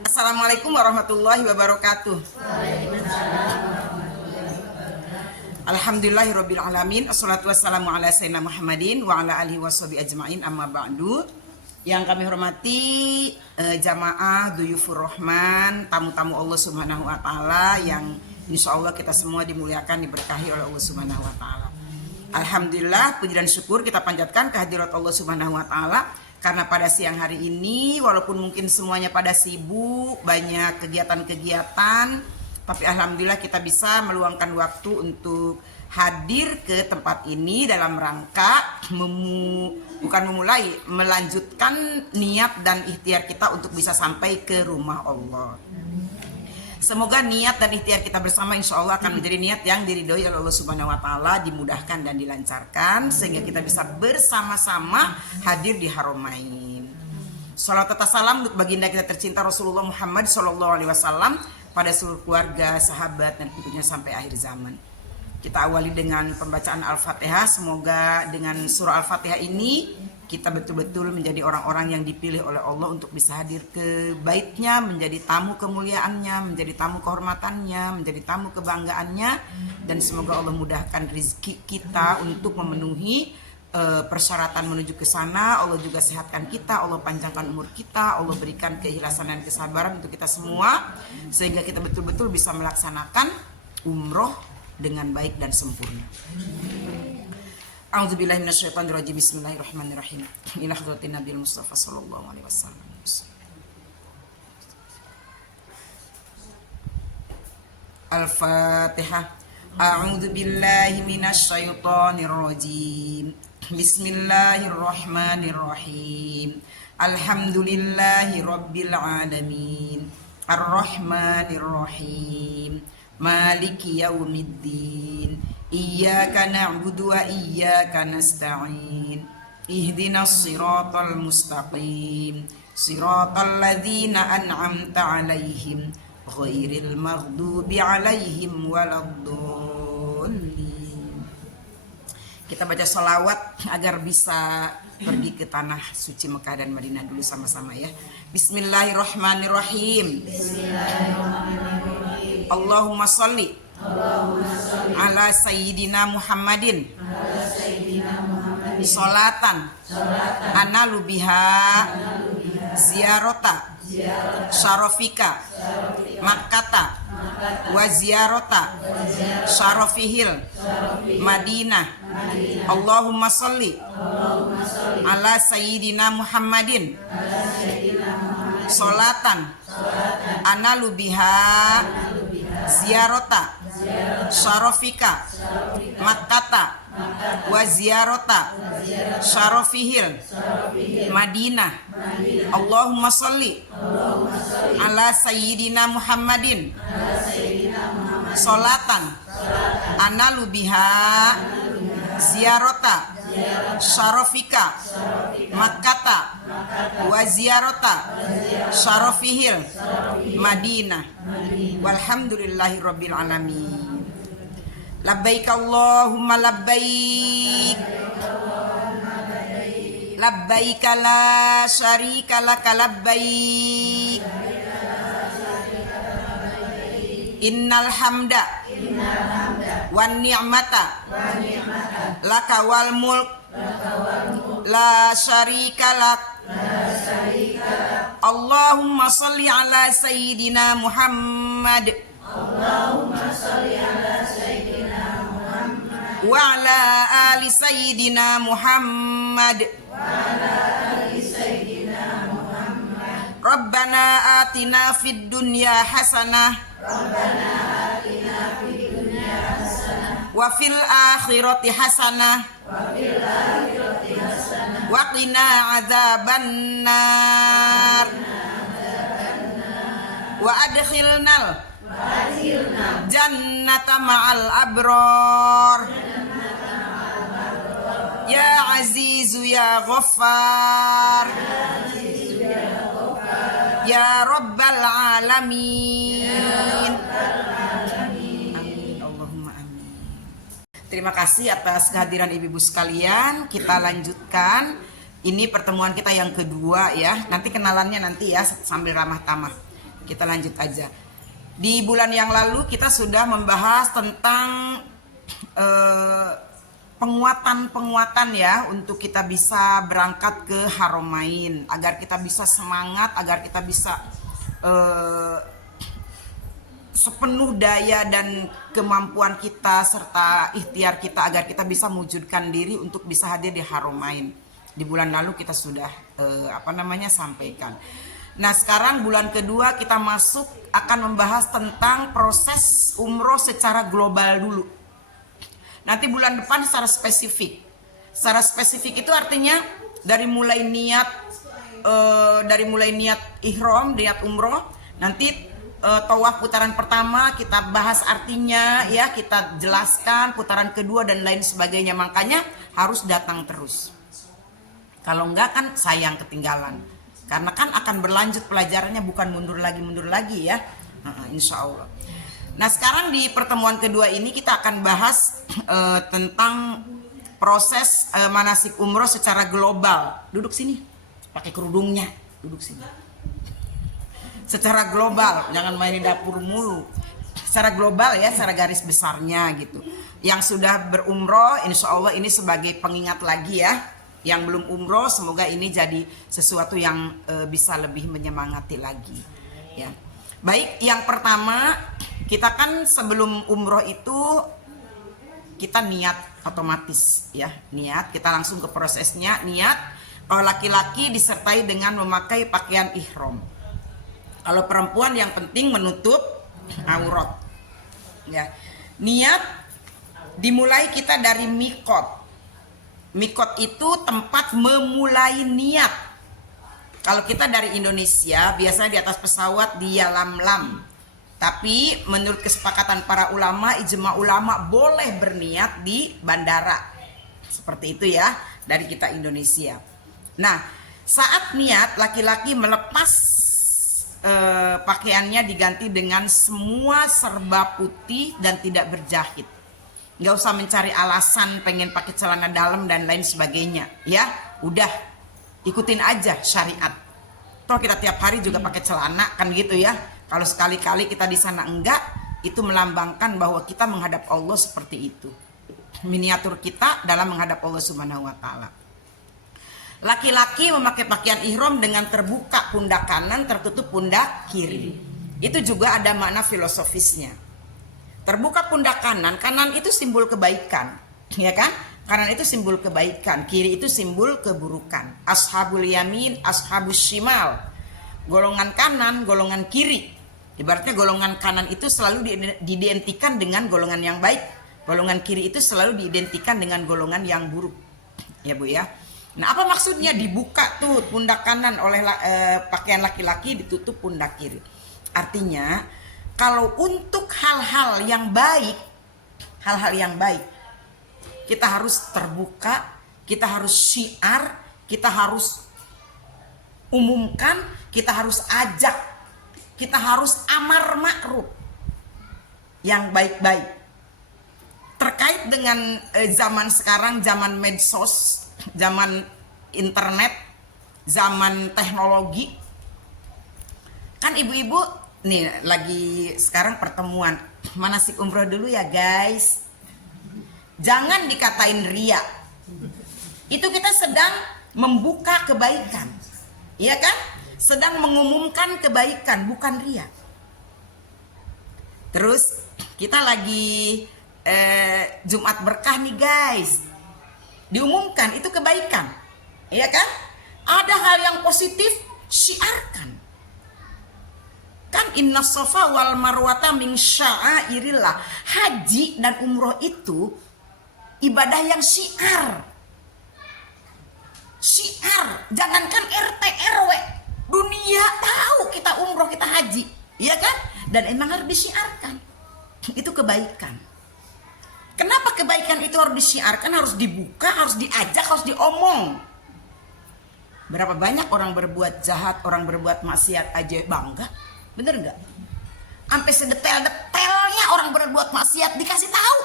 Assalamualaikum warahmatullahi wabarakatuh. Alhamdulillahirabbil alamin. Assalatu wassalamu ala sayyidina Muhammadin wa ala alihi washabihi ajmain, amma ba'du. Yang kami hormati jamaah Duyufur Rahman, tamu-tamu Allah Subhanahu wa taala yang insyaallah kita semua dimuliakan, diberkahi oleh Allah Subhanahu wa taala. Alhamdulillah, puji dan syukur kita panjatkan kehadirat Allah Subhanahu wa taala karena pada siang hari ini walaupun mungkin semuanya pada sibuk, banyak kegiatan-kegiatan, tapi alhamdulillah kita bisa meluangkan waktu untuk hadir ke tempat ini dalam rangka melanjutkan niat dan ikhtiar kita untuk bisa sampai ke rumah Allah. Semoga niat dan ikhtiar kita bersama insya Allah akan menjadi niat yang diridhoi oleh Allah Subhanahu wa taala, dimudahkan dan dilancarkan sehingga kita bisa bersama-sama hadir di Haramain. Shalawat serta salam untuk baginda kita tercinta Rasulullah Muhammad SAW pada seluruh keluarga, sahabat dan tentunya sampai akhir zaman. Kita awali dengan pembacaan Al-Fatihah. Semoga dengan surah Al-Fatihah ini kita betul-betul menjadi orang-orang yang dipilih oleh Allah untuk bisa hadir ke baitnya, menjadi tamu kemuliaannya, menjadi tamu kehormatannya, menjadi tamu kebanggaannya, dan semoga Allah mudahkan rezeki kita untuk memenuhi persyaratan menuju ke sana. Allah juga sehatkan kita, Allah panjangkan umur kita, Allah berikan keikhlasan dan kesabaran untuk kita semua sehingga kita betul-betul bisa melaksanakan umroh dengan baik dan sempurna. A'udzubillahi minasyaitonirrajim. Bismillahirrahmanirrahim. Ila hadratin Nabil Mustafa sallallahu alaihi wasallam. Al-Fatihah. A'udzubillahi minasyaitonirrajim. Bismillahirrahmanirrahim. Alhamdulillahi rabbil alamin. Ar-Rahmanirrahim. Maliki yaumiddin. Iyyaka na'budu wa iyyaka nasta'in. Ihdinas siratal mustaqim. Siratal ladzina an'amta 'alaihim ghairil maghdubi 'alaihim waladdallin. Kita baca sholawat agar bisa pergi ke tanah suci Mekah dan Madinah dulu sama-sama ya. Bismillahirrahmanirrahim. Bismillahirrahmanirrahim. Allahumma sholli ala sayyidina Muhammadin sholatan analu biha ziyarota syarofika makkata wa ziyarota syarofihil Madinah. Allahumma sholli ala sayyidina Muhammadin sholatan analu biha ziyarota syarofika makkata wa ziyarota syarofihil Madinah. Allahumma sholli ala sayyidina Muhammadin sholatan analu biha ziyarota syarofika makkata wa ziyarota syarofihil Madinah. Walhamdulillahi rabbil alamin. Labbaik Allahumma labbaik. Labbaik la syarika laka labbaik. Innal hamda wan ni'mata laka wal mulk la syarika lak. Allahumma sholli ala sayyidina Muhammad wa ala ali sayyidina Muhammad. Rabbana atina fid dunya hasanah wa fil akhirati hasanah wa qina adzabannar wa adkhilnal jannata ma'al abrar. Ya Azizu ya Ghaffar ya Rabbal alamin. Amin Allahumma amin. Terima kasih atas kehadiran ibu-ibu sekalian. Kita lanjutkan. Ini pertemuan kita yang kedua ya. Nanti kenalannya nanti ya sambil ramah tamah. kita lanjut aja. Di bulan yang lalu kita sudah membahas tentang penguatan ya untuk kita bisa berangkat ke Haramain, agar kita bisa semangat, agar kita bisa sepenuh daya dan kemampuan kita serta ikhtiar kita agar kita bisa mewujudkan diri untuk bisa hadir di Haramain. Di bulan lalu kita sudah sampaikan. Nah, sekarang bulan kedua kita masuk akan membahas tentang proses umroh secara global dulu. Nanti bulan depan secara spesifik. Secara spesifik itu artinya dari mulai niat ihram, niat umroh, nanti tawaf putaran pertama kita bahas artinya ya, kita jelaskan putaran kedua dan lain sebagainya. Makanya harus datang terus. Kalau enggak kan sayang ketinggalan. Karena kan akan berlanjut pelajarannya, bukan mundur lagi ya. Insya Allah. Nah, sekarang di pertemuan kedua ini kita akan bahas tentang proses manasik umroh secara global. Duduk sini, pakai kerudungnya, duduk sini. Secara global, jangan main di dapur mulu. Secara global ya, secara garis besarnya gitu. Yang sudah berumroh, insya Allah ini sebagai pengingat lagi ya. Yang belum umroh, semoga ini jadi sesuatu yang bisa lebih menyemangati lagi. Ya. Baik, yang pertama kita kan sebelum umroh itu kita niat otomatis ya, niat, kita langsung ke prosesnya. Niat, kalau laki-laki disertai dengan memakai pakaian ihram. Kalau perempuan yang penting menutup aurat. Ya. Niat dimulai kita dari mikot. Mikot itu tempat memulai niat. Kalau kita dari Indonesia biasanya di atas pesawat di Yalamlam. Tapi menurut kesepakatan para ulama, ijma ulama boleh berniat di bandara. Seperti itu ya, dari kita Indonesia. Nah, saat niat laki-laki melepas pakaiannya diganti dengan semua serba putih dan tidak berjahit. Nggak usah mencari alasan pengen pakai celana dalam dan lain sebagainya. Ya, udah ikutin aja syariat. Toh kita tiap hari juga pakai celana kan gitu ya. Kalau sekali-kali kita di sana enggak, itu melambangkan bahwa kita menghadap Allah seperti itu. Miniatur kita dalam menghadap Allah Subhanahu wa taala. Laki-laki memakai pakaian ihram dengan terbuka pundak kanan, tertutup pundak kiri. Itu juga ada makna filosofisnya. Terbuka pundak kanan, kanan itu simbol kebaikan, ya kan? Kanan itu simbol kebaikan, kiri itu simbol keburukan. Ashabul yamin, ashabus shimal. Golongan kanan, golongan kiri. Ibaratnya golongan kanan itu selalu diidentikan dengan golongan yang baik. Golongan kiri itu selalu diidentikan dengan golongan yang buruk. Ya Bu ya. Nah, apa maksudnya dibuka tuh pundak kanan oleh pakaian laki-laki, ditutup pundak kiri? Artinya kalau untuk hal-hal yang baik, kita harus terbuka, kita harus syiar, kita harus umumkan, kita harus ajak, kita harus amar ma'ruf yang baik-baik. Terkait dengan zaman sekarang, zaman medsos, zaman internet, zaman teknologi, kan ibu-ibu nih lagi sekarang pertemuan manasik umroh dulu ya guys. Jangan dikatain ria. Itu kita sedang membuka kebaikan. Iya kan? Sedang mengumumkan kebaikan, bukan ria. Terus kita lagi Jumat berkah nih guys. Diumumkan itu kebaikan. Iya kan? Ada hal yang positif, syiarkan. Kan inna safa wal marwata min sya'airillah. Haji dan umroh itu ibadah yang syiar. Syiar, jangankan RT RW, dunia tahu kita umroh, kita haji, iya kan? Dan emang harus disiarkan. Itu kebaikan. Kenapa kebaikan itu harus disiarkan, harus dibuka, harus diajak, harus diomong? Berapa banyak orang berbuat jahat, orang berbuat maksiat aja bangga, bener nggak? Sampai sedetail-detailnya orang berbuat maksiat dikasih tahu.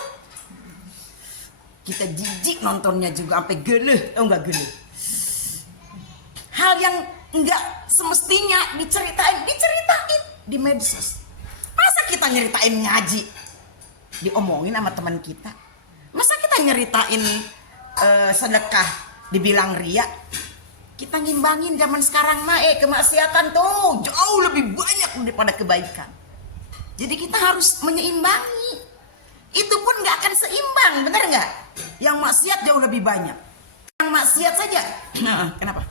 Kita jijik nontonnya juga sampai geleh, enggak geleh. Hal yang enggak semestinya diceritain. di medsos. Masa kita nyeritain ngaji diomongin sama teman kita? Masa kita nyeritain sedekah dibilang ria? Kita ngimbangin zaman sekarang mah kemaksiatan tuh jauh lebih banyak daripada kebaikan. Jadi kita harus menyeimbangi. Itu pun nggak akan seimbang, benar nggak? Yang maksiat jauh lebih banyak. Yang maksiat saja. Kenapa?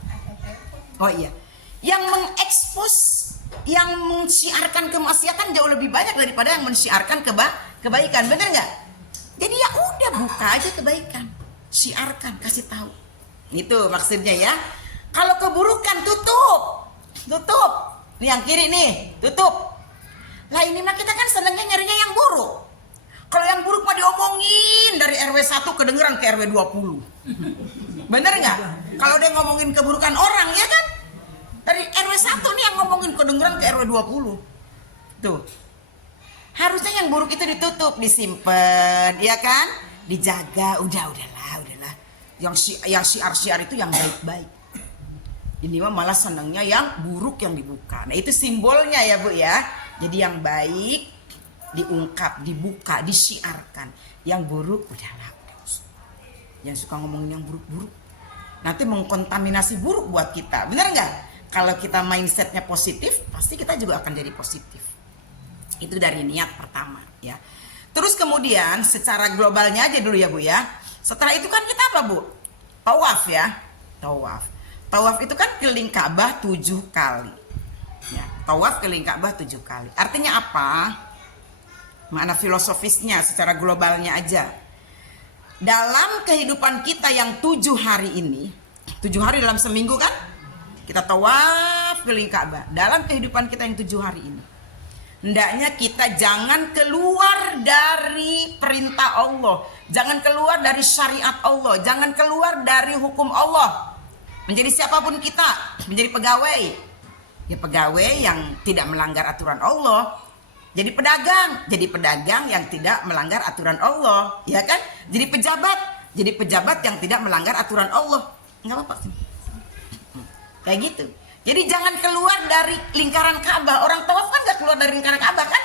Oh iya. Yang mengekspos, yang mensiarkan kemaksiatan jauh lebih banyak daripada yang mensiarkan kebaikan, benar nggak? Jadi ya udah buka aja kebaikan, siarkan, kasih tahu. Itu maksudnya ya. Kalau keburukan tutup. Nih yang kiri nih, tutup. Lah ini mah kita kan senengnya nyarinya yang buruk. Kalau yang buruk mah diomongin dari RW 1 kedengeran ke RW 20. Bener nggak? Kalau dia ngomongin keburukan orang ya kan? Dari RW 1 nih yang ngomongin kedengeran ke RW 20. Tuh. Harusnya yang buruk itu ditutup, disimpan, ya kan? Dijaga, udahlah. Yang siar itu yang baik-baik. Ini mah malah senangnya yang buruk yang dibuka. Nah itu simbolnya ya Bu ya. Jadi yang baik diungkap, dibuka, disiarkan. Yang buruk udahlah. Yang suka ngomongin yang buruk-buruk nanti mengkontaminasi buruk buat kita. Bener nggak? Kalau kita mindsetnya positif, pasti kita juga akan jadi positif. Itu dari niat pertama ya. Terus kemudian secara globalnya aja dulu ya Bu ya. Setelah itu kan kita apa Bu? Tawaf ya. Tawaf itu kan keliling Ka'bah 7 kali. Ya, tawaf keliling Ka'bah 7 kali. Artinya apa? Makna filosofisnya secara globalnya aja. Dalam kehidupan kita yang 7 hari ini, 7 hari dalam seminggu kan? Kita tawaf keliling Ka'bah. Dalam kehidupan kita yang 7 hari ini, hendaknya kita jangan keluar dari perintah Allah, jangan keluar dari syariat Allah, jangan keluar dari hukum Allah. Menjadi siapapun kita, menjadi pegawai, ya pegawai yang tidak melanggar aturan Allah. Jadi pedagang yang tidak melanggar aturan Allah, ya kan? Jadi pejabat yang tidak melanggar aturan Allah. Enggak apa-apa sih. Kayak gitu. Jadi jangan keluar dari lingkaran Ka'bah. Orang tawaf kan nggak keluar dari lingkaran Ka'bah kan?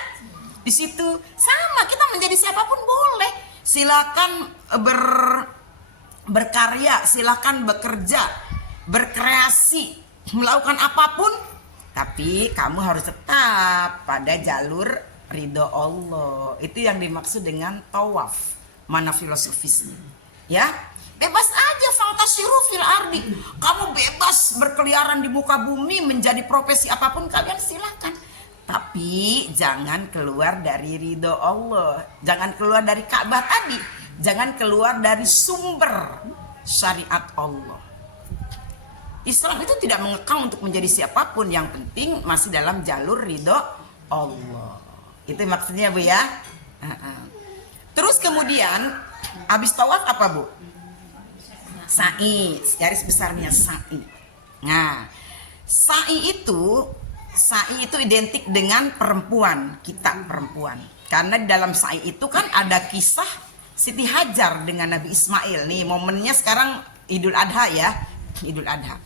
Di situ sama, kita menjadi siapapun boleh. Silakan berkarya, silakan bekerja, berkreasi, melakukan apapun, tapi kamu harus tetap pada jalur ridho Allah. Itu yang dimaksud dengan tawaf. Mana filosofisnya? Ya, bebas aja fantasiru fil ardi. Kamu bebas berkeliaran di muka bumi menjadi profesi apapun kalian silakan. Tapi jangan keluar dari ridho Allah. Jangan keluar dari Ka'bah tadi. Jangan keluar dari sumber syariat Allah. Islam itu tidak mengekang untuk menjadi siapapun, yang penting masih dalam jalur ridho Allah. Itu maksudnya Bu ya. Terus kemudian habis tawaf apa Bu? Sa'i, garis besarnya sa'i. Nah, sa'i itu identik dengan perempuan, kita perempuan. Karena di dalam sa'i itu kan ada kisah Siti Hajar dengan Nabi Ismail. Nih momennya sekarang Idul Adha ya, Idul Adha.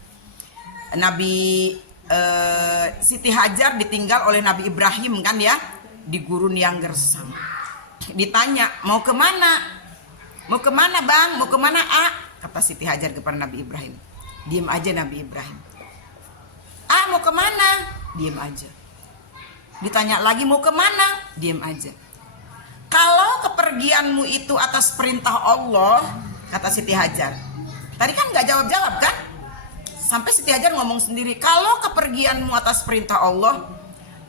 Siti Hajar ditinggal oleh Nabi Ibrahim kan ya, di gurun yang gersang. Ditanya, mau kemana? Mau kemana Bang? Mau kemana Kata Siti Hajar kepada Nabi Ibrahim. Diam aja Nabi Ibrahim. Mau kemana? Diam aja. Ditanya lagi, mau kemana? Diam aja. Kalau kepergianmu itu atas perintah Allah, kata Siti Hajar. Tadi kan gak jawab-jawab kan? Sampai Siti Hajar ngomong sendiri, kalau kepergianmu atas perintah Allah,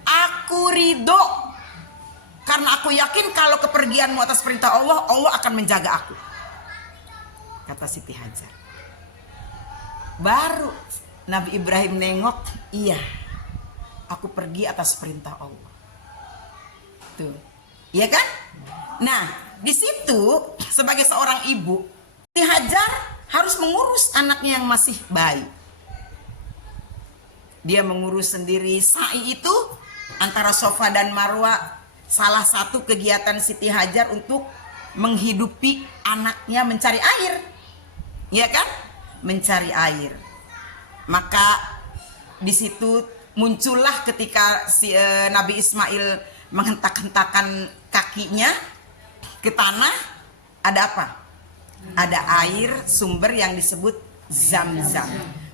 aku ridho. Karena aku yakin kalau kepergianmu atas perintah Allah, Allah akan menjaga aku. Kata Siti Hajar. Baru Nabi Ibrahim nengok, iya, aku pergi atas perintah Allah. Tuh, iya kan? Nah, di situ sebagai seorang ibu, Siti Hajar harus mengurus anaknya yang masih bayi. Dia mengurus sendiri. Sa'i itu antara Safa dan Marwah, salah satu kegiatan Siti Hajar untuk menghidupi anaknya mencari air. Ya kan? Mencari air. Maka di situ muncullah ketika si Nabi Ismail menghentak-hentakan kakinya ke tanah, ada apa? Ada air sumber yang disebut Zam-zam.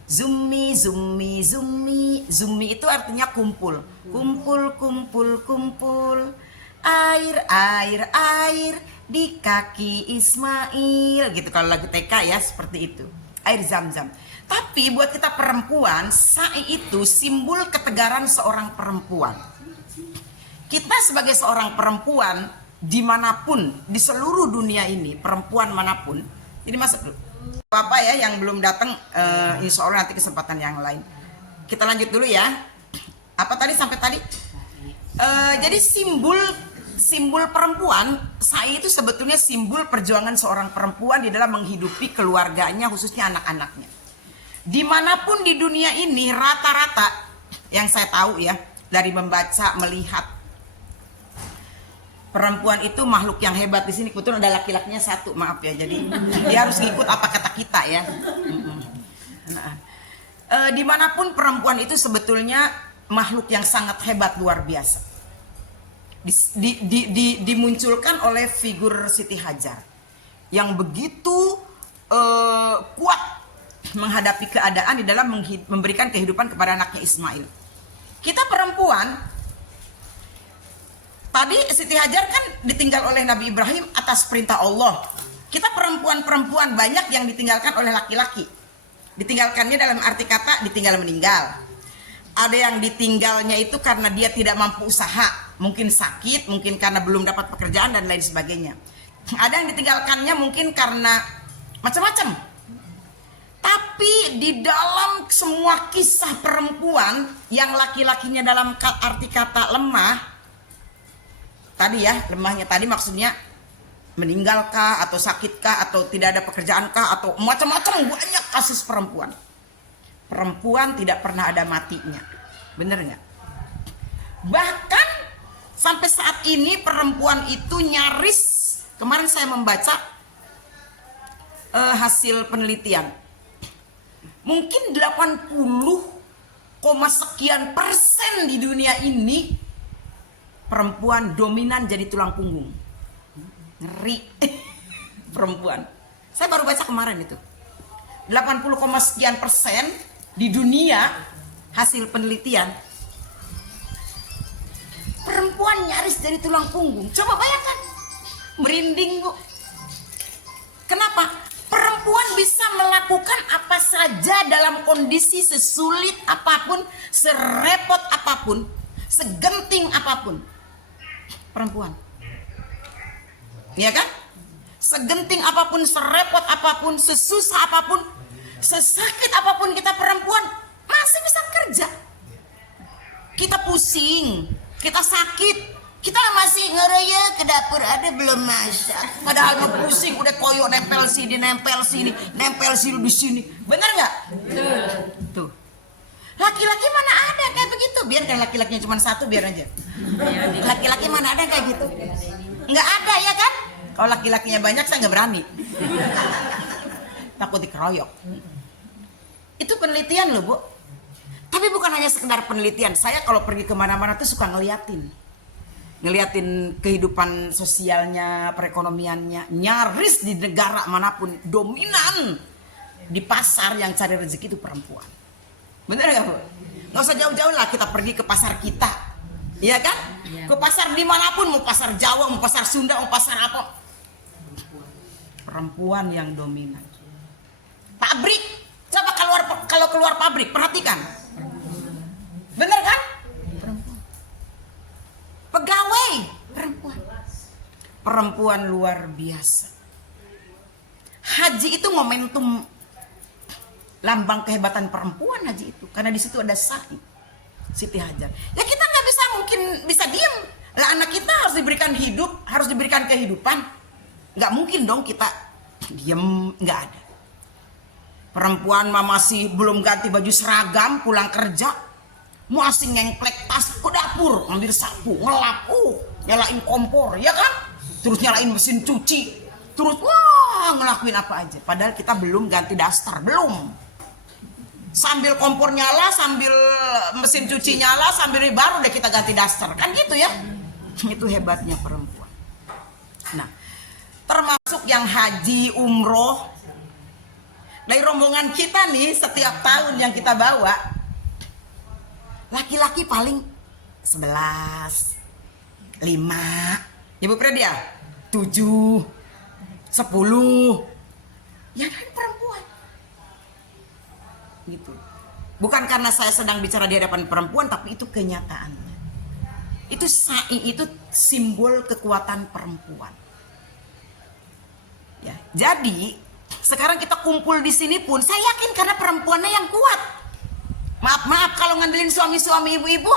Zummi, zummi, zummi. Zummi itu artinya kumpul. Kumpul, kumpul, kumpul. Air, air, air di kaki Ismail. Gitu kalau lagu TK ya, seperti itu. Air Zam-zam. Tapi buat kita perempuan, sa'i itu simbol ketegaran seorang perempuan. Kita sebagai seorang perempuan, dimanapun, di seluruh dunia ini, perempuan manapun, jadi masuk dulu. Apa ya yang belum datang, insya Allah nanti kesempatan yang lain. Kita lanjut dulu ya. Apa tadi sampai tadi? Jadi simbol perempuan, sa'i itu sebetulnya simbol perjuangan seorang perempuan di dalam menghidupi keluarganya, khususnya anak-anaknya. Dimanapun di dunia ini, rata-rata yang saya tahu ya, dari membaca, melihat, perempuan itu makhluk yang hebat. Di sini kebetulan ada laki-lakinya satu, maaf ya, jadi dia harus ngikut apa kata kita ya. Dimanapun perempuan itu sebetulnya makhluk yang sangat hebat, luar biasa. Dimunculkan oleh figur Siti Hajar yang begitu kuat menghadapi keadaan di dalam memberikan kehidupan kepada anaknya Ismail. Kita perempuan, tadi Siti Hajar kan ditinggal oleh Nabi Ibrahim atas perintah Allah. Kita perempuan-perempuan banyak yang ditinggalkan oleh laki-laki. Ditinggalkannya dalam arti kata ditinggal meninggal. Ada yang ditinggalnya itu karena dia tidak mampu usaha, mungkin sakit, mungkin karena belum dapat pekerjaan dan lain sebagainya. Ada yang ditinggalkannya mungkin karena macam-macam. Tapi di dalam semua kisah perempuan yang laki-lakinya dalam arti kata lemah, tadi ya, lemahnya tadi maksudnya meninggalkah atau sakitkah atau tidak ada pekerjaankah atau macam-macam, banyak kasus perempuan. Perempuan tidak pernah ada matinya, bener nggak? Bahkan sampai saat ini perempuan itu nyaris, kemarin saya membaca hasil penelitian, mungkin 80, sekian persen di dunia ini perempuan dominan jadi tulang punggung. Ngeri. Perempuan. Saya baru baca kemarin itu. 80, sekian persen di dunia hasil penelitian. Perempuan nyaris jadi tulang punggung. Coba bayangkan. Merinding, Bu. Kenapa? Perempuan bisa melakukan apa saja dalam kondisi sesulit apapun, serepot apapun, segenting apapun. Perempuan, ya kan? Segenting apapun, serepot apapun, sesusah apapun, sesakit apapun, kita perempuan masih bisa kerja. Kita pusing, kita sakit, kita masih ngeroya ke dapur, ada belum masak. Padahal mau pusing, udah koyok nempel sini, nempel sini di sini. Bener nggak? Tuh. Laki-laki mana ada kayak begitu? Biar kan laki-lakinya cuma satu, biar aja. Laki-laki mana ada kayak gitu? Nggak ada ya kan? Kalau laki-lakinya banyak saya nggak berani. Takut dikeroyok. Itu penelitian loh, Bu. Tapi bukan hanya sekedar penelitian. Saya kalau pergi kemana-mana tuh suka ngeliatin kehidupan sosialnya, perekonomiannya. Nyaris di negara manapun dominan di pasar yang cari rezeki itu perempuan. Bener gak, Bu? Nggak usah jauh-jauh lah, kita pergi ke pasar kita, iya kan? Ya. Ke pasar dimanapun, mau pasar Jawa, mau pasar Sunda, mau pasar apa, perempuan yang dominan. Pabrik, coba kalau keluar pabrik, perhatikan, bener kan? Perempuan. Pegawai, perempuan luar biasa. Haji itu momentum, lambang kehebatan perempuan haji itu, karena di situ ada sa'i, Siti Hajar. Ya kita nggak bisa, mungkin bisa diem lah, anak kita harus diberikan hidup, harus diberikan kehidupan. Nggak mungkin dong kita diem, nggak ada. Perempuan masih belum ganti baju seragam, pulang kerja masih ngengklek tas ke dapur, ngambil sapu, ngelap, nyalain kompor, ya kan? Terus nyalain mesin cuci, terus wah ngelakuin apa aja. Padahal kita belum ganti daster, belum. Sambil kompor nyala, sambil mesin cuci nyala, sambil baru deh kita ganti daster. Kan gitu ya. Itu hebatnya perempuan. Nah, termasuk yang haji, umroh. Dari rombongan kita nih, setiap tahun yang kita bawa, laki-laki paling 11, 5, Ibu Predia, 7, 10. Ya kan perempuan. Gitu. Bukan karena saya sedang bicara di hadapan perempuan, tapi itu kenyataannya. Itu simbol kekuatan perempuan. Ya, jadi sekarang kita kumpul di sini pun saya yakin karena perempuannya yang kuat. Maaf kalau ngandelin suami-suami ibu-ibu.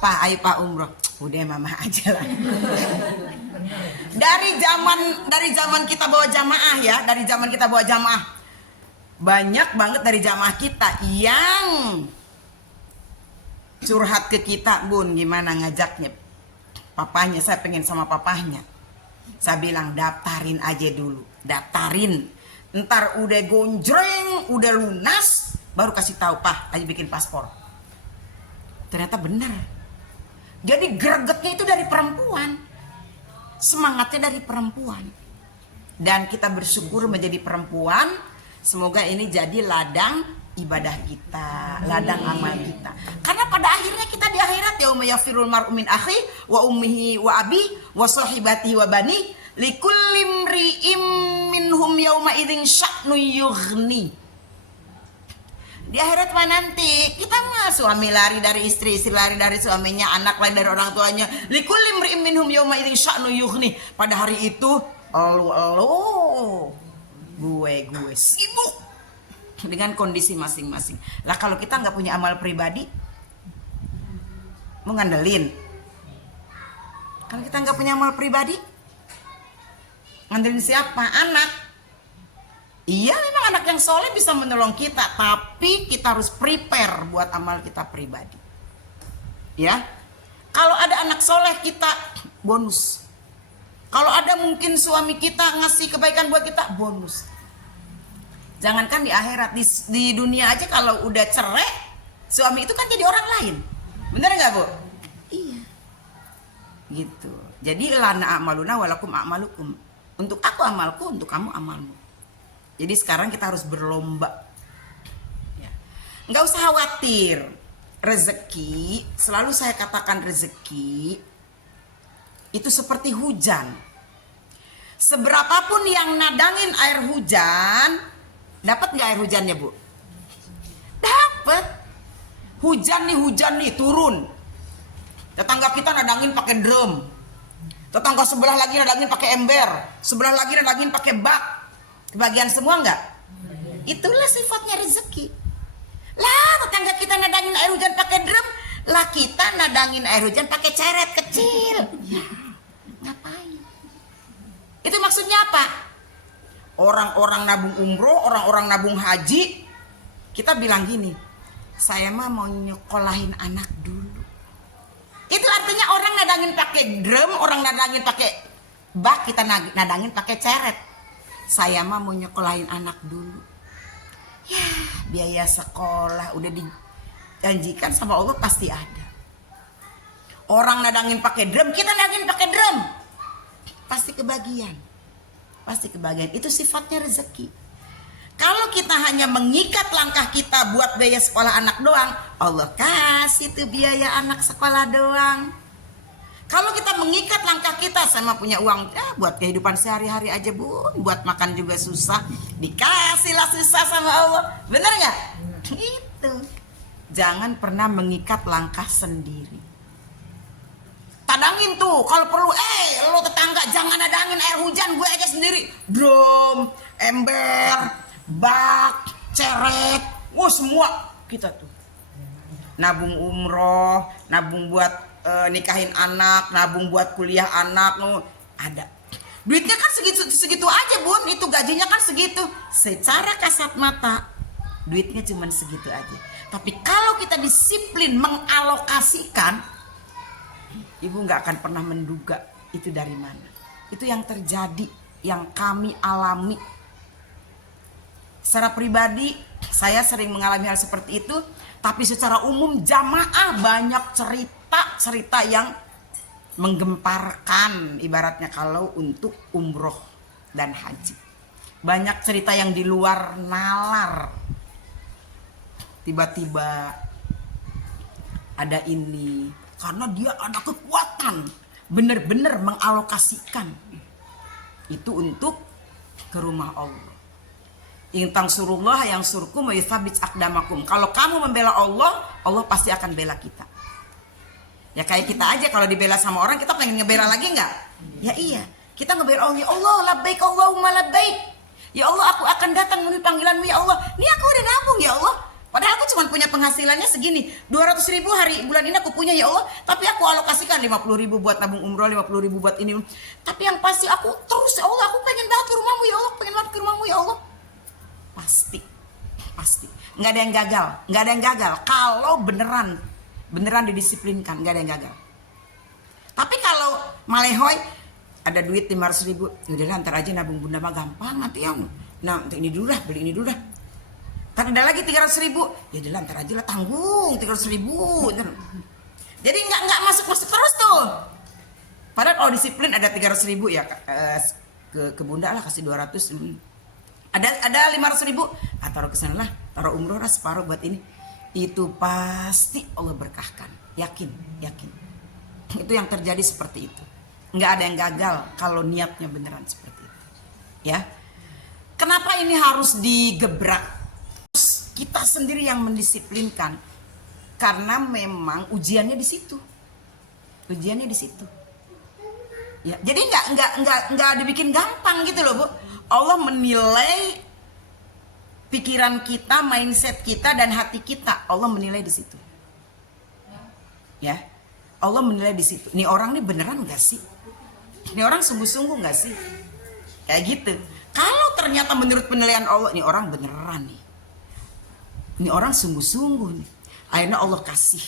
Pak, ayo Pak umroh. Udah mama aja lah. Dari zaman kita bawa jamaah ya, dari zaman kita bawa jamaah. Banyak banget dari jamaah kita yang curhat ke kita, Bun, gimana ngajaknya papahnya, saya pengen sama papahnya. Saya bilang daftarin aja dulu, daftarin. Ntar udah gonjreng, udah lunas, baru kasih tahu, Pak, ayo bikin paspor. Ternyata benar. Jadi gregetnya itu dari perempuan, semangatnya dari perempuan. Dan kita bersyukur menjadi perempuan. Semoga ini jadi ladang ibadah kita, ladang amal kita. Karena pada akhirnya kita di akhirat yauma yafirul mar'u min akhi wa ummihi wa abi wa sahibatihi wa bani likulli imri'im minhum yauma idzin sya'nu yughni. Di akhirat mana nanti kita mah suami lari dari istri, istri lari dari suaminya, anak lari dari orang tuanya. Likulli imri'im minhum yauma idzin sya'nu yughni. Pada hari itu gue sibuk dengan kondisi masing-masing. Lah kalau kita nggak punya amal pribadi, mau ngandelin. Kalau kita nggak punya amal pribadi, ngandelin siapa? Anak. Iya, memang anak yang soleh bisa menolong kita, tapi kita harus prepare buat amal kita pribadi. Ya, kalau ada anak soleh kita bonus. Kalau ada mungkin suami kita ngasih kebaikan buat kita, bonus. Jangankan di akhirat, di dunia aja kalau udah cerai, suami itu kan jadi orang lain. Bener nggak, Bu? Iya. Gitu. Jadi lana amaluna walakum amalukum. Untuk aku amalku, untuk kamu amalmu. Jadi sekarang kita harus berlomba. Ya. Nggak usah khawatir. Rezeki, selalu saya katakan rezeki itu seperti hujan. Seberapapun yang nadangin air hujan, dapat nggak air hujannya, Bu? Dapat. Hujan nih turun. Tetangga kita nadangin pakai drum. Tetangga sebelah lagi nadangin pakai ember. Sebelah lagi nadangin pakai bak. Kebagian semua nggak? Itulah sifatnya rezeki. Lah, tetangga kita nadangin air hujan pakai drum, lah kita nadangin air hujan pakai ceret kecil. Ya, ngapain? Itu maksudnya apa? Orang-orang nabung umroh, orang-orang nabung haji, kita bilang gini, saya mah mau nyekolahin anak dulu. Itu artinya orang nadangin pakai drum, orang nadangin pakai bak, kita nadangin pakai ceret. Saya mah mau nyekolahin anak dulu. Ya, biaya sekolah udah dijanjikan sama Allah pasti ada. Orang nadangin pakai drum, kita nadangin pakai drum. Pasti kebagian. Pasti kebagian. Itu sifatnya rezeki. Kalau kita hanya mengikat langkah kita buat biaya sekolah anak doang, Allah kasih tuh biaya anak sekolah doang. Kalau kita mengikat langkah kita sama punya uang, buat kehidupan sehari-hari aja, Bun, buat makan juga susah, dikasihlah susah sama Allah. Bener nggak? Itu. Jangan pernah mengikat langkah sendiri. Tadangin tuh, kalau perlu, lo tetangga jangan nadangin air hujan, gue aja sendiri. Drum, ember, bak, ceret, semua kita tuh. Nabung umroh, nabung buat nikahin anak, nabung buat kuliah anak, ada. Duitnya kan segitu aja, Bun, itu gajinya kan segitu. Secara kasat mata, duitnya cuma segitu aja. Tapi kalau kita disiplin mengalokasikan, Ibu nggak akan pernah menduga itu dari mana. Itu yang terjadi, yang kami alami. Secara pribadi, Saya sering mengalami hal seperti itu, tapi secara umum jamaah banyak cerita yang menggemparkan ibaratnya kalau untuk umroh dan haji. Banyak cerita yang di luar nalar. Tiba-tiba ada ini karena dia ada kekuatan, benar-benar mengalokasikan itu untuk ke rumah Allah. Intang surullah yang surkum wa yuthabit aqdamakum. Kalau kamu membela Allah, Allah pasti akan bela kita. Ya kayak kita aja kalau dibela sama orang, kita pengen ngebela lagi nggak? Ya iya, kita ngebela Allah. Ya Allah, labbaik Allahumma labbaik. Ya Allah, aku akan datang memenuhi panggilanmu ya Allah. Ini aku udah nabung ya Allah. Padahal aku cuma punya penghasilannya segini, 200.000 hari bulan ini aku punya ya Allah. Tapi aku alokasikan 50.000 buat nabung umroh, 50.000 buat ini. Tapi yang pasti aku terus ya Allah, aku pengen banget ke rumahmu ya Allah, pengen banget ke rumahmu ya Allah. Pasti nggak ada yang gagal kalau beneran didisiplinkan, nggak ada yang gagal. Tapi kalau malehoy ada duit 500.000, udah ntar aja nabung bunda mah gampang nanti yang nanti ini dulu dah, beli ini dulu dah. Ntar ada lagi 300.000, ya udah ntar aja lah tanggung 300.000. Jadi nggak masuk terus tuh. Padahal kalau disiplin ada 300.000 ya ke bunda lah kasih 200. Ada 500.000, taruh ke sana lah, taruh umroh lah separuh buat ini. Itu pasti Allah berkahkan, yakin. Itu yang terjadi seperti itu. Nggak ada yang gagal kalau niatnya beneran seperti itu. Ya, kenapa ini harus digebrak? Kita sendiri yang mendisiplinkan, karena memang ujiannya di situ. Ya, jadi nggak dibikin gampang gitu loh Bu. Allah menilai pikiran kita, mindset kita, dan hati kita. Allah menilai di situ. Ya, Allah menilai di situ. Nih orang nih beneran nggak sih? Nih orang sungguh-sungguh nggak sih? Kayak gitu. Kalau ternyata menurut penilaian Allah, nih orang beneran nih. Nih orang sungguh-sungguh nih. Akhirnya Allah kasih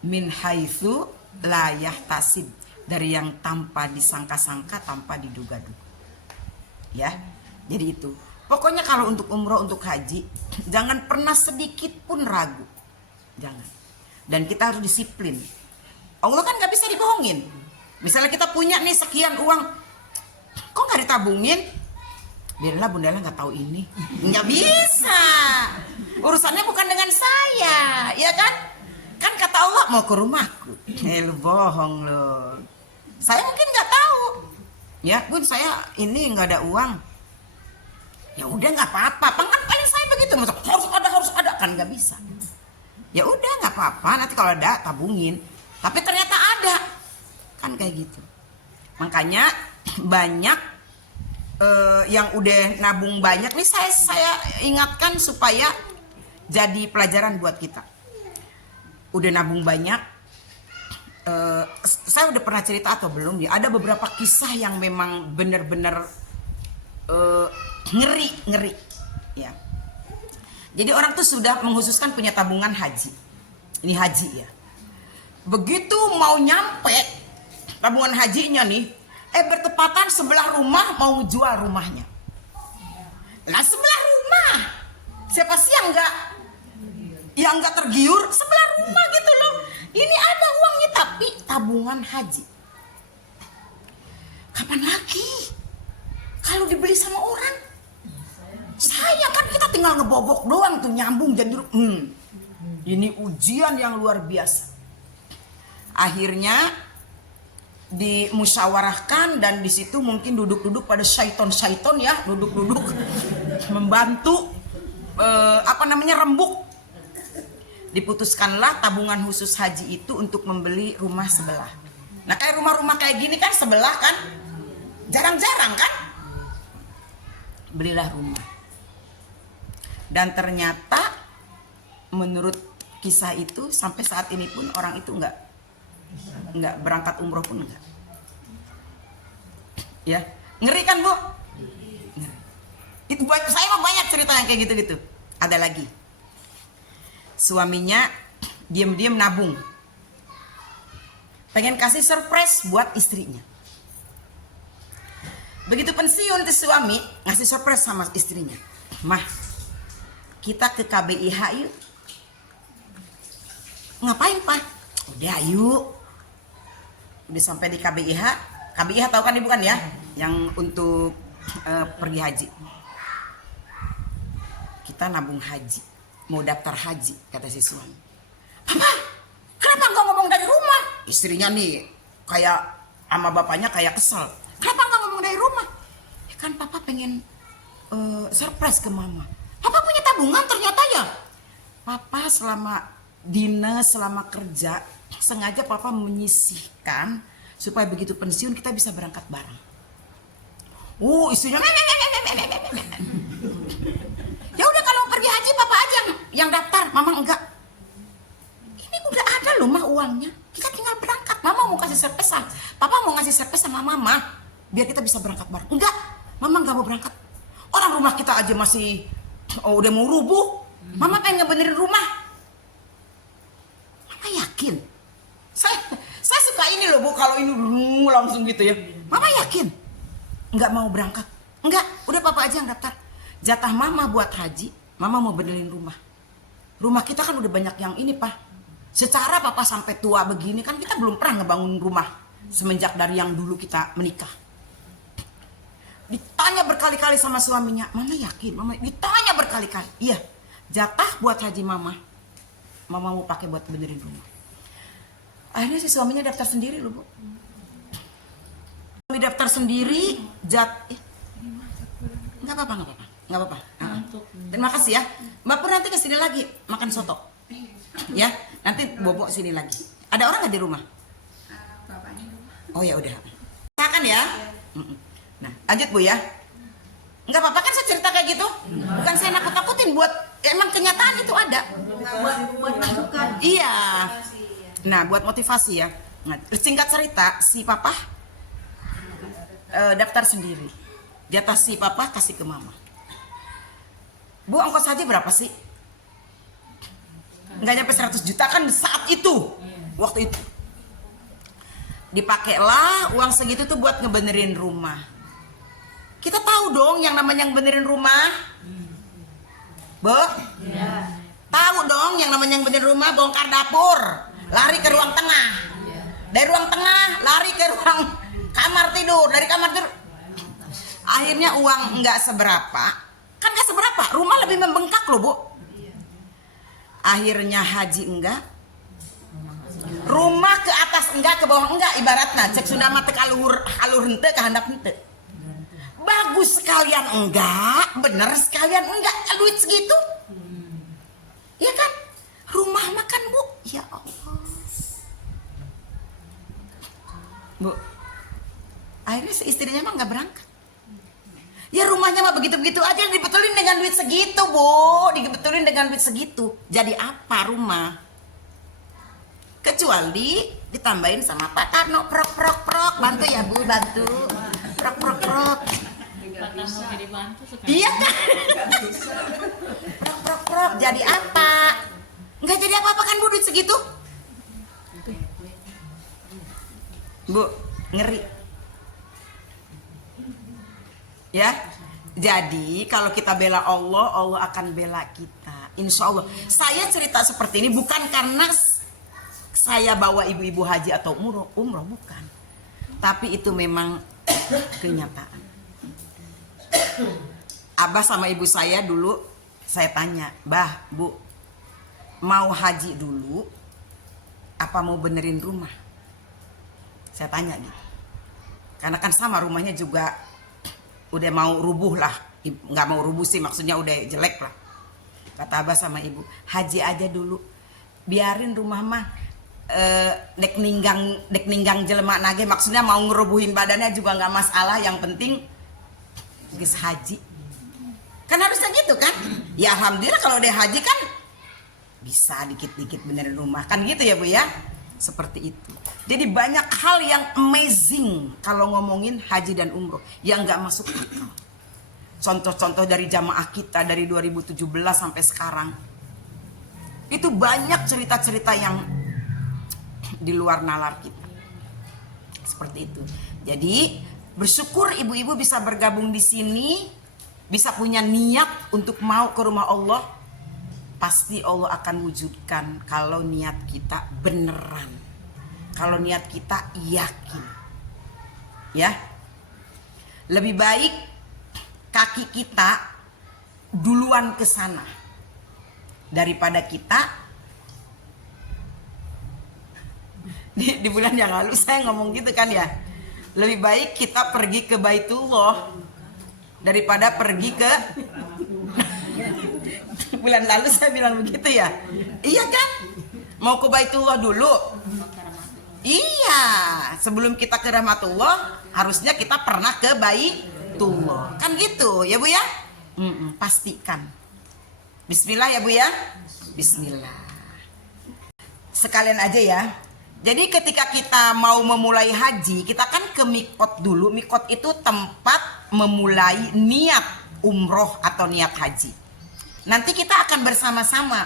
min haitsu la yahtasib, dari yang tanpa disangka-sangka, tanpa diduga-duga. Ya, jadi itu. Pokoknya kalau untuk umroh, untuk haji, jangan pernah sedikit pun ragu. Jangan. Dan kita harus disiplin. Allah kan gak bisa dibohongin. Misalnya kita punya nih sekian uang, kok gak ditabungin? Biarlah bunda gak tahu ini. Gak bisa. Urusannya bukan dengan saya, ya kan? Kan kata Allah mau ke rumahku. Lu bohong loh. Saya mungkin gak tahu. Ya Bun, saya ini nggak ada uang. Ya udah nggak apa-apa. Kan paling saya begitu, harus ada kan nggak bisa. Ya udah nggak apa-apa. Nanti kalau ada tabungin. Tapi ternyata ada, kan kayak gitu. Makanya banyak yang udah nabung banyak nih saya ingatkan supaya jadi pelajaran buat kita. Udah nabung banyak. Saya udah pernah cerita atau belum ya, ada beberapa kisah yang memang benar-benar ngeri ya. Jadi orang tuh sudah mengkhususkan punya tabungan haji. Ini haji ya. Begitu mau nyampe tabungan hajinya nih, bertepatan sebelah rumah mau jual rumahnya. Nah sebelah rumah, siapa sih yang nggak tergiur sebelah rumah gitu loh. Ini ada uangnya tapi tabungan haji. Kapan lagi kalau dibeli sama orang? Saya kan kita tinggal ngebobok doang tuh, nyambung jadi ini ujian yang luar biasa. Akhirnya dimusyawarahkan dan di situ mungkin duduk-duduk pada syaiton ya, duduk-duduk membantu rembuk. Diputuskanlah tabungan khusus haji itu untuk membeli rumah sebelah. Nah kayak rumah-rumah kayak gini kan sebelah kan jarang-jarang kan. Belilah rumah. Dan ternyata menurut kisah itu sampai saat ini pun orang itu nggak berangkat umroh pun enggak. Ya, ngeri kan Bu? Itu saya mah banyak cerita yang kayak gitu-gitu. Ada lagi. Suaminya diam-diam nabung, pengen kasih surprise buat istrinya. Begitu pensiun tuh suami ngasih surprise sama istrinya, mah kita ke KBIH yuk. Ngapain Pak? Udah yuk. Udah sampai di KBIH. KBIH tahu kan Ibu kan ya? Yang untuk pergi haji. Kita nabung haji, mau daftar haji, kata si suami. Papa, kenapa nggak ngomong dari rumah? Istrinya nih kayak sama bapaknya kayak kesel. Kenapa nggak ngomong dari rumah? Ya kan Papa pengen surprise ke Mama. Papa punya tabungan ternyata ya. Papa selama dinas, selama kerja, sengaja Papa menyisihkan supaya begitu pensiun kita bisa berangkat bareng. Istrinya ya udah kalau pergi haji Papa aja yang daftar, Mama enggak. Ini udah ada loh Mah uangnya, kita tinggal berangkat. Mama mau kasih surprise, Papa mau ngasih surprise sama Mama biar kita bisa berangkat bareng. Enggak, Mama enggak mau berangkat. Orang rumah kita aja masih udah mau rubuh. Mama pengen ngebenerin rumah. Mama yakin. Saya suka ini loh Bu, kalau ini langsung gitu ya. Mama yakin enggak mau berangkat. Enggak, udah Papa aja yang daftar. Jatah Mama buat haji, Mama mau benerin rumah. Rumah kita kan udah banyak yang ini Pak. Secara Papa sampai tua begini kan kita belum pernah ngebangun rumah semenjak dari yang dulu kita menikah. Ditanya berkali-kali sama suaminya, Mama yakin? Mama ditanya berkali-kali. Iya, jatah buat haji Mama mau pakai buat benerin rumah. Akhirnya si suaminya daftar sendiri loh Bu. Daftar sendiri, nggak apa-apa. Terima kasih ya. Mbak Pur nanti kesini lagi makan soto. Ya, nanti Bobo sini lagi. Ada orang nggak di rumah? Bapaknya rumah. Oh ya udah. Silakan ya. Nah, lanjut Bu ya. Nggak apa-apa kan saya cerita kayak gitu. Bukan saya nakut-nakutin, buat emang kenyataan itu ada. Buat masukan. Iya. Nah, buat motivasi ya. Nah, singkat cerita, si Papa daftar sendiri. Jatah si Papa kasih ke Mama. Bu, ongkos haji berapa sih? Nggak nyampe 100 juta kan saat itu. Waktu itu. Dipakailah uang segitu tuh buat ngebenerin rumah. Kita tahu dong yang namanya benerin rumah. Bu? Ya. Tahu dong yang namanya benerin rumah, bongkar dapur. Lari ke ruang tengah. Dari ruang tengah, lari ke ruang kamar tidur. Dari kamar tidur. Akhirnya uang nggak seberapa. Kan gak seberapa, rumah lebih membengkak loh Bu. Akhirnya haji enggak, rumah ke atas enggak, ke bawah enggak, ibaratnya cek sudah mati kaluhur hente ke handap hente. Bagus sekalian enggak, bener sekalian enggak, duit segitu. Iya kan, rumah makan Bu, ya Allah. Bu, akhirnya si istrinya mah nggak berangkat. Ya rumahnya mah begitu-begitu aja, dibetulin dengan duit segitu Bu, dibetulin dengan duit segitu. Jadi apa rumah? Kecuali ditambahin sama Pak Tarno, prok, bantu ya Bu, bantu. Prok. Iya kan? Prok, jadi apa? Nggak jadi apa-apa kan Bu duit segitu? Bu, ngeri. Ya, jadi kalau kita bela Allah, Allah akan bela kita. Insya Allah. Saya cerita seperti ini bukan karena saya bawa ibu-ibu haji atau umroh, bukan. Tapi itu memang kenyataan. Abah sama ibu saya dulu, saya tanya, Bah, Bu, mau haji dulu, apa mau benerin rumah? Saya tanya gitu. Karena kan sama rumahnya juga udah mau rubuh lah, nggak mau rubuh sih, maksudnya udah jelek lah. Kata Abah sama ibu, haji aja dulu, biarin rumah mah dek ninggang jelema nage, maksudnya mau ngerubuhin badannya juga nggak masalah, yang penting geus haji. Kan harusnya gitu kan? Ya alhamdulillah kalau udah haji kan bisa dikit-dikit benerin rumah, kan gitu ya Bu ya? Seperti itu. Jadi banyak hal yang amazing kalau ngomongin haji dan umroh yang nggak masuk akal. Contoh-contoh dari jamaah kita dari 2017 sampai sekarang, itu banyak cerita-cerita yang di luar nalar kita. Seperti itu. Jadi bersyukur ibu-ibu bisa bergabung di sini, bisa punya niat untuk mau ke rumah Allah. pasti Allah akan wujudkan kalau niat kita beneran, kalau niat kita yakin. Ya, lebih baik kaki kita duluan ke sana daripada kita di bulan yang lalu saya ngomong gitu kan ya. Lebih baik kita pergi ke Baitullah daripada pergi ke bulan lalu saya bilang begitu ya. Iya kan? Mau ke Baitullah dulu. Iya, sebelum kita ke Rahmatullah harusnya kita pernah ke Baitullah. Kan gitu ya Bu ya? Pastikan. Bismillah ya Bu ya. Bismillah. Sekalian aja ya. Jadi ketika kita mau memulai haji, kita kan ke mikot dulu. Mikot itu tempat memulai niat umroh atau niat haji. Nanti kita akan bersama-sama.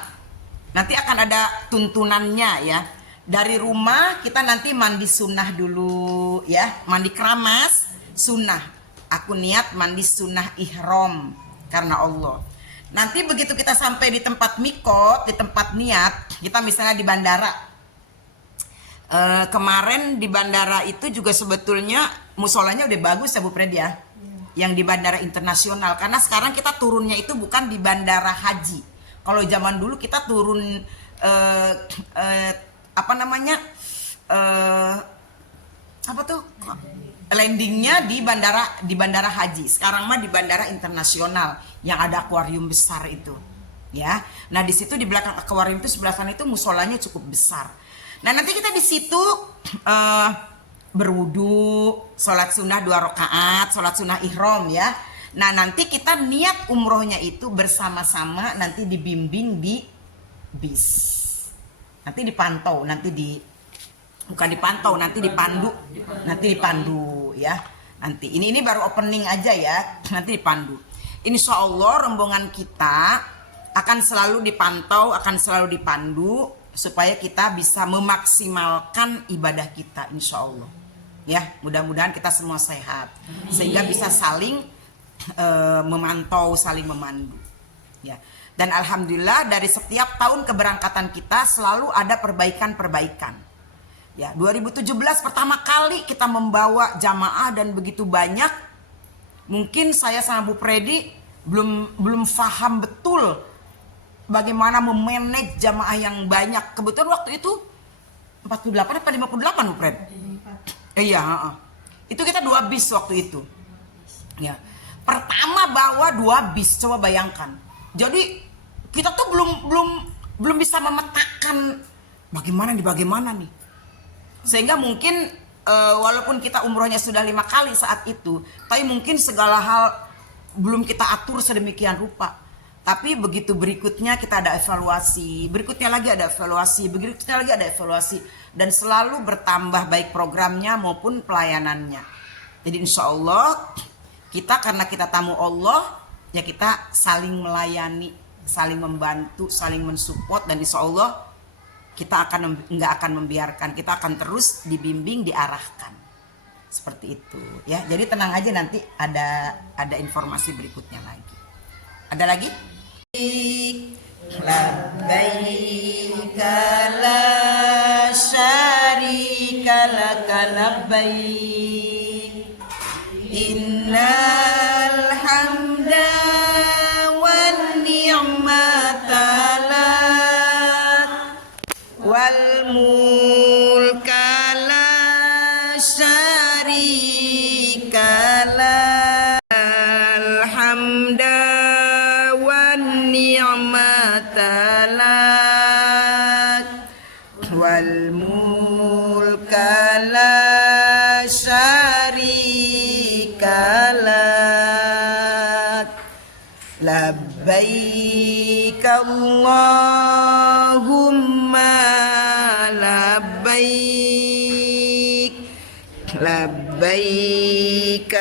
Nanti akan ada tuntunannya ya. Dari rumah kita nanti mandi sunnah dulu ya. Mandi keramas sunnah. Aku niat mandi sunnah ihram karena Allah. Nanti begitu kita sampai di tempat mikot, di tempat niat, kita misalnya di bandara. Kemarin di bandara itu juga sebetulnya musolanya udah bagus ya Bu Pred ya. Yang di bandara internasional, karena sekarang kita turunnya itu bukan di bandara haji. Kalau zaman dulu kita turun landingnya di bandara haji. Sekarang mah di bandara internasional yang ada akuarium besar itu ya. Nah di situ di belakang akuarium itu sebelah sana itu musolanya cukup besar. Nah nanti kita di situ berwudu, sholat sunnah 2 rakaat, sholat sunnah ihram ya. Nah nanti kita niat umrohnya itu bersama-sama, nanti dibimbing di bis. Nanti dipantau, nanti dipandu ya. Nanti ini baru opening aja ya, nanti dipandu. Insya Allah rombongan kita akan selalu dipantau, akan selalu dipandu supaya kita bisa memaksimalkan ibadah kita insya Allah. Ya, mudah-mudahan kita semua sehat sehingga bisa saling memantau, saling memandu. Ya. Dan alhamdulillah dari setiap tahun keberangkatan kita selalu ada perbaikan-perbaikan. Ya, 2017 pertama kali kita membawa jamaah dan begitu banyak. Mungkin saya sama Bu Predi belum paham betul bagaimana memanage jamaah yang banyak. Kebetulan waktu itu 48 apa 58 Bu Pred? Iya, itu kita 2 bis waktu itu. Ya. Pertama bawa 2 bis, coba bayangkan. Jadi kita tuh belum bisa memetakan bagaimana nih. Sehingga mungkin walaupun kita umrohnya sudah 5 kali saat itu, tapi mungkin segala hal belum kita atur sedemikian rupa. Tapi begitu berikutnya kita ada evaluasi, berikutnya lagi ada evaluasi, berikutnya lagi ada evaluasi, dan selalu bertambah baik programnya maupun pelayanannya. Jadi insya Allah kita karena kita tamu Allah, ya kita saling melayani, saling membantu, saling mensupport, dan insya Allah kita nggak akan membiarkan, kita akan terus dibimbing, diarahkan seperti itu ya. Jadi tenang aja, nanti ada informasi berikutnya lagi. Ada lagi? Labbaik la syarika laka labbaik innal hamda wan ni'mata lak wal mulka la syarika lak alhamda ni'mata lak wal mulka la syarika lak labbaik Allahumma labbaik labbaik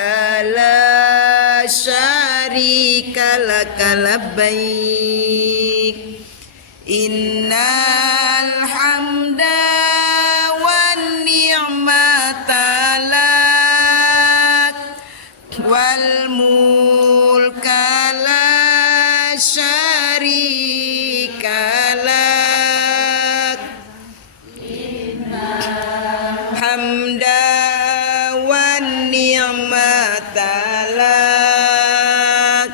la syarika laka labbaik innal hamda wan ni'mata lak wal mulka la syarika hamda wan ni'mata lak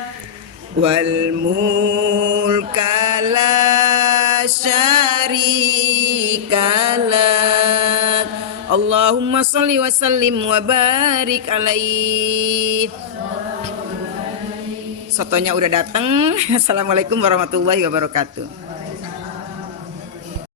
wal mulka la syarika lak. Allahumma sholli wa sallim wa barik alaihi. Sotonya udah datang. Assalamualaikum warahmatullahi wabarakatuh.